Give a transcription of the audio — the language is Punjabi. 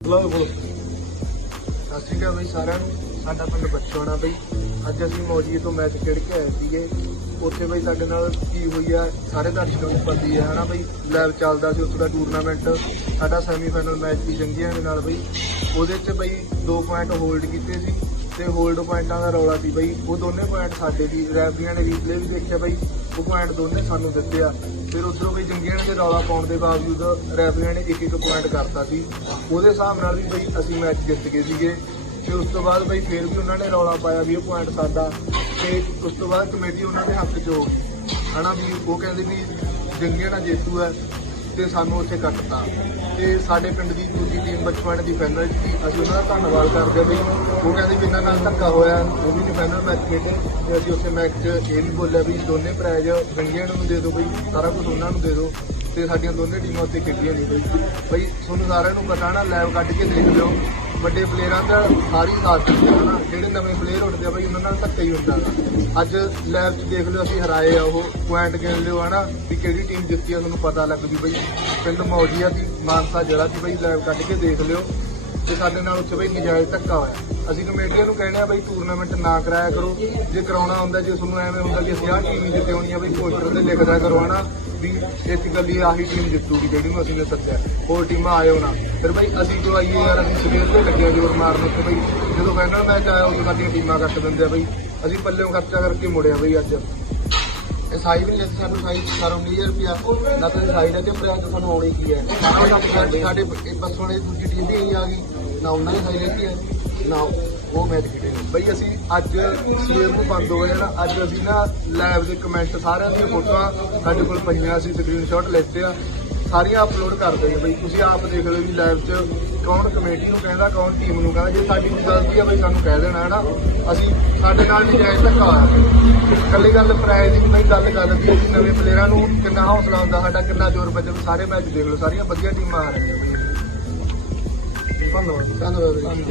ਬੁਲਾਓ ਬੋਲੋ ਸਤਿ ਸ਼੍ਰੀ ਅਕਾਲ ਬਈ ਸਾਰਿਆਂ ਨੂੰ। ਸਾਡਾ ਪਿੰਡ ਬਚੋਣਾ ਬਈ। ਅੱਜ ਅਸੀਂ ਮੌਜੀਏ ਤੋਂ ਮੈਚ ਖੇਡ ਕੇ ਆਏ ਸੀਗੇ। ਉੱਥੇ ਬਈ ਸਾਡੇ ਨਾਲ ਕੀ ਹੋਈ ਆ, ਸਾਰੇ ਦਰਸ਼ਕਾਂ ਨੂੰ ਪਤਾ ਹੀ ਹੈ ਹਨਾ ਬਈ? ਲੈਵ ਚੱਲਦਾ ਸੀ ਉੱਥੇ ਦਾ ਟੂਰਨਾਮੈਂਟ ਸਾਡਾ ਸੈਮੀਫਾਈਨਲ ਮੈਚ ਵੀ ਜੰਗੀਆਂ ਦੇ ਨਾਲ ਬਈ। ਉਹਦੇ 'ਚ ਬਈ 2 ਪੁਆਇੰਟ ਹੋਲਡ ਕੀਤੇ ਸੀ। ਤੇ ਹੋਲਡ ਪੁਆਇੰਟਾਂ ਦਾ ਰੌਲਾ ਸੀ ਬਈ। ਉਹ ਦੋਨੇ ਪੁਆਇੰਟ ਸਾਡੇ ਸੀ ਰੈਫਰੀਆਂ ਨੇ ਰੀਪਲੇ ਵੀ ਦੇਖਿਆ ਬਈ। ਉਹ ਪੁਆਇੰਟ ਦੋਨੇ ਸਾਨੂੰ ਦਿੱਤੇ ਆ। ਫਿਰ ਉਧਰੋਂ ਬਈ ਜੰਗੀਆਂ ਦੇ ਰੌਲਾ ਪਾਉਣ ਦੇ ਬਾਵਜੂਦ ਰੈਫਰੀਆਂ ਨੇ ਇੱਕ ਇੱਕ ਪੁਆਇੰਟ ਕਰਤਾ ਸੀ। ਉਹਦੇ ਹਿਸਾਬ ਨਾਲ ਵੀ ਬਈ ਅਸੀਂ ਮੈਚ ਜਿੱਤ ਗਏ ਸੀਗੇ। ਤੇ ਉਸ ਤੋਂ ਬਾਅਦ ਬਈ ਫਿਰ ਵੀ ਉਹਨਾਂ ਨੇ ਰੌਲਾ ਪਾਇਆ ਵੀ ਇਹ ਪੁਆਇੰਟ ਸਾਡਾ। ਤੇ ਉਸ ਤੋਂ ਬਾਅਦ ਕਮੇਟੀ ਉਹਨਾਂ ਦੇ ਹੱਕ 'ਚ ਹੋ ਹਨਾ ਵੀ ਉਹ ਕਹਿੰਦੇ ਵੀ ਜੰਗੀਆਂ ਦਾ ਜੇਤੂ ਹੈ। ਤੇ ਸਾਨੂੰ ਉੱਥੇ ਕੱਟਤਾ ਤੇ ਸਾਡੇ ਪਿੰਡ ਦੀ ਦੂਜੀ ਟੀਮ ਬਚਪਨ ਦੀ ਫਾਈਨਲ ਸੀ। ਅਸੀਂ ਉਹਨਾਂ ਦਾ ਧੰਨਵਾਦ ਕਰਦੇ ਵੀ ਉਹ ਕਹਿੰਦੇ ਵੀ ਇਹਨਾਂ ਨਾਲ ਧੱਕਾ ਹੋਇਆ, ਉਹ ਵੀ ਨਹੀਂ ਫਾਈਨਲ ਮੈਚ ਖੇਡੇ ਤੇ ਅਸੀਂ ਉੱਥੇ ਮੈਚ 'ਚ ਇਹ ਵੀ ਬੋਲਿਆ ਵੀ ਦੋਨੇ ਪ੍ਰਾਈਜ਼ ਜੰਗੀਆਂ ਨੂੰ ਦੇ ਦਿਓ ਬਈ, ਸਾਰਾ ਕੁਝ ਉਹਨਾਂ ਨੂੰ ਦੇ ਦਿਓ ਤੇ ਸਾਡੀਆਂ ਦੋਨੇ ਟੀਮਾਂ ਉੱਥੇ ਖੇਡੀਆਂ ਨਹੀਂ ਬਈ। ਬਈ ਤੁਹਾਨੂੰ ਸਾਰਿਆਂ ਨੂੰ ਪਤਾ ਨਾ ਲਾਈਵ ਕੱਢ ਕੇ ਦੇਖ ਲਿਓ। ਵੱਡੇ ਪਲੇਅਰਾਂ ਦਾ ਸਾਰੀ ਸਾਥ ਦਿੰਦੇ ਆ ਜਿਹੜੇ ਨਵੇਂ ਪਲੇਅਰ ਉੱਠਦੇ ਆ ਬਈ, ਉਹਨਾਂ ਨਾਲ ਧੱਕਾ ਹੀ ਹੁੰਦਾ ਗਾ। ਅੱਜ ਲੈਬ 'ਚ ਦੇਖ ਲਿਓ, ਅਸੀਂ ਹਰਾਏ ਆ ਉਹ ਪੁਆਇੰਟ ਗਿਣ ਲਿਓ ਹਨਾ, ਵੀ ਕਿਹੜੀ ਟੀਮ ਜਿੱਤੀ ਆ, ਤੁਹਾਨੂੰ ਪਤਾ ਲੱਗ ਜੂ ਬਈ। ਪਿੰਡ ਮੌਜੀਆ ਦੀ ਮਾਨਸਾ ਜਿਹੜਾ ਸੀ ਬਈ ਲੈਬ ਕੱਢ ਕੇ ਦੇਖ ਲਿਓ। ਤੇ ਸਾਡੇ ਨਾਲ ਉੱਥੇ ਬਈ ਨਜਾਇਜ਼ ਧੱਕਾ ਹੋਇਆ। ਅਸੀਂ ਕਮੇਟੀਆਂ ਨੂੰ ਕਹਿੰਦੇ ਆ ਬਈ ਟੂਰਨਾਮੈਂਟ ਨਾ ਕਰਾਇਆ ਕਰੋ। ਜੇ ਕਰਾਉਣਾ ਹੁੰਦਾ, ਜੇ ਤੁਹਾਨੂੰ ਐਵੇਂ ਹੁੰਦਾ ਕਿ ਅਸੀਂ ਆਹ ਟੀਮ ਹੀ ਹੋਣੀ ਆ, ਬਈ ਪੋਸਟਰ ਤੇ ਲਿਖਦਾ ਕਰੋ ਵੀ ਇਸ ਗੱਲੀ ਆਹੀ ਟੀਮ ਜਿੱਤੂਗੀ ਜਿਹੜੀ ਨੂੰ ਅਸੀਂ ਨੇ ਸੱਦਿਆ। ਹੋਰ ਟੀਮਾਂ ਆਇਓ ਨਾ। ਫਿਰ ਬਈ ਅਸੀਂ ਜੋ ਆਈਏ ਯਾਰ, ਅਸੀਂ ਸਵੇਰ ਦੇ ਲੱਗਿਆ ਆ ਜੋਰ ਮਾਰਨ ਉੱਥੇ ਬਈ। ਜਦੋਂ ਫਾਈਨਲ ਮੈਚ ਆਇਆ, ਉਦੋਂ ਸਾਡੀਆਂ ਟੀਮਾਂ ਕੱਟ ਦਿੰਦੇ ਆ ਬਈ। ਅਸੀਂ ਪੱਲਿਓਂ ਖਰਚਾ ਕਰਕੇ ਮੁੜਿਆ ਬਈ ਅੱਜ। ਇਹ ਸਾਈ ਵੀ ਜਿੱਥੇ ਸਾਨੂੰ ਸਾਈ 19000 ਰੁਪਿਆ ਨਾ ਤਾਂ ਸਾਈ ਦਾ ਤੇ ਪ੍ਰਾਈਜ਼ ਸਾਨੂੰ ਆਉਣੀ ਕੀ ਹੈ? ਸਾਡੇ ਸਾਡੇ ਬਸੋਂ ਦੀ ਦੂਜੀ ਟੀਮ ਵੀ ਇਹੀ ਆ ਗਈ। ਨਾ ਉਹਨਾਂ ਦੀ ਸਾਈ ਲੈਤੀ ਨਾ ਉਹ ਮੈਚ ਖੇਡੇ ਨੇ। ਬਈ ਅਸੀਂ ਅੱਜ ਸਵੇਰ ਨੂੰ ਬੰਦ ਹੋ ਗਏ ਨਾ ਅੱਜ ਅਸੀਂ ਨਾ ਲਾਈਵ ਦੇ ਕਮੈਂਟ ਸਾਰਿਆਂ ਦੀਆਂ ਫੋਟੋਆਂ ਸਾਡੇ ਕੋਲ ਪਈਆਂ ਸੀ ਸਕਰੀਨਸ਼ਾਟ ਲੈਤੇ ਆ, ਸਾਰੀਆਂ ਅਪਲੋਡ ਕਰ ਦਈਏ ਬਈ, ਤੁਸੀਂ ਆਪ ਦੇਖ ਲਓ ਵੀ ਲਾਈਵ 'ਚ ਕੌਣ ਕਮੇਟੀ ਨੂੰ ਕਹਿੰਦਾ, ਕੌਣ ਟੀਮ ਨੂੰ ਕਹਿੰਦਾ, ਜੇ ਸਾਡੀ ਕੋਈ ਗਲਤੀ ਆ ਬਈ ਸਾਨੂੰ ਕਹਿ ਦੇਣਾ ਹੈ ਨਾ ਅਸੀਂ ਸਾਡੇ ਨਾਲ ਨਜਾਇਜ਼ ਧੱਕਾ ਹੋਇਆ। ਕੱਲੀ ਗੱਲ ਪ੍ਰਾਈਜ਼ ਦੀ ਨਹੀਂ ਗੱਲ ਕਰ ਦਿੱਤੀ ਕਿ ਨਵੇਂ ਪਲੇਅਰਾਂ ਨੂੰ ਕਿੰਨਾ ਹੌਸਲਾ ਹੁੰਦਾ, ਸਾਡਾ ਕਿੰਨਾ ਜ਼ੋਰ ਵੱਜੇ ਸਾਰੇ ਮੈਚ ਦੇਖ ਲਓ, ਸਾਰੀਆਂ ਵਧੀਆ ਟੀਮਾਂ ਆ ਰਹੀਆਂ ਬਈ। ਧੰਨਵਾਦ ਧੰਨਵਾਦ ਬਈ